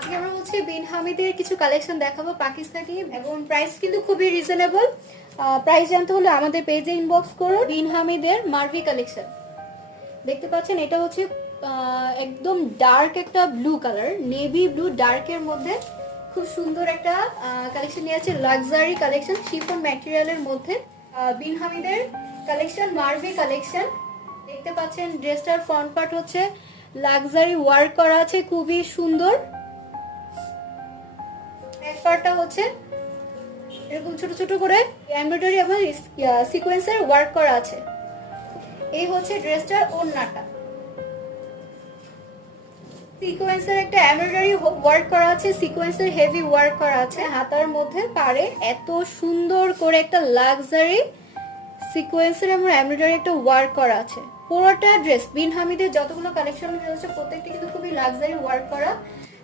আজকে আমরা হচ্ছে বিন হামিদের কিছু কালেকশন দেখাবো পাকিস্তানি, এবং প্রাইস কিন্তু খুবই রিজনেবল। প্রাইস জানতে হলে আমাদের পেজে ইনবক্স করুন। বিন হামিদের মার্ভি কালেকশন দেখতে পাচ্ছেন, এটা হচ্ছে একদম ডার্ক একটা ব্লু কালার, নেভি ব্লু ডার্কের মধ্যে খুব সুন্দর একটা কালেকশন নিয়ে আছে। লাক্সারি কালেকশন, শিফন ম্যাটেরিয়ালের মধ্যে বিন হামিদের কালেকশন, মার্ভি কালেকশন দেখতে পাচ্ছেন। ড্রেসটার ফ্রন্ট পার্ট হচ্ছে লাক্সারি ওয়ার্ক করা আছে, খুবই সুন্দর। ব্যাক পার্টটা হচ্ছে এরকম ছোট ছোট করে এমব্রয়ডারি এবং সিকোয়েন্সের ওয়ার্ক করা আছে। এই হচ্ছে ড্রেসটার ওড়নাটা, সিকোয়েন্সের একটা এমব্রয়ডারি ওয়ার্ক করা আছে, সিকোয়েন্সের হেভি ওয়ার্ক করা আছে। হাতার মধ্যে পারে এত সুন্দর করে একটা লাক্সারি সিকোয়েন্সের এবং এমব্রয়ডারি একটা ওয়ার্ক করা আছে। পুরোটা ড্রেস বিন হামিদের যতগুলো কালেকশন রয়েছে প্রত্যেকটা কিন্তু খুবই লাক্সারি ওয়ার্ক করা।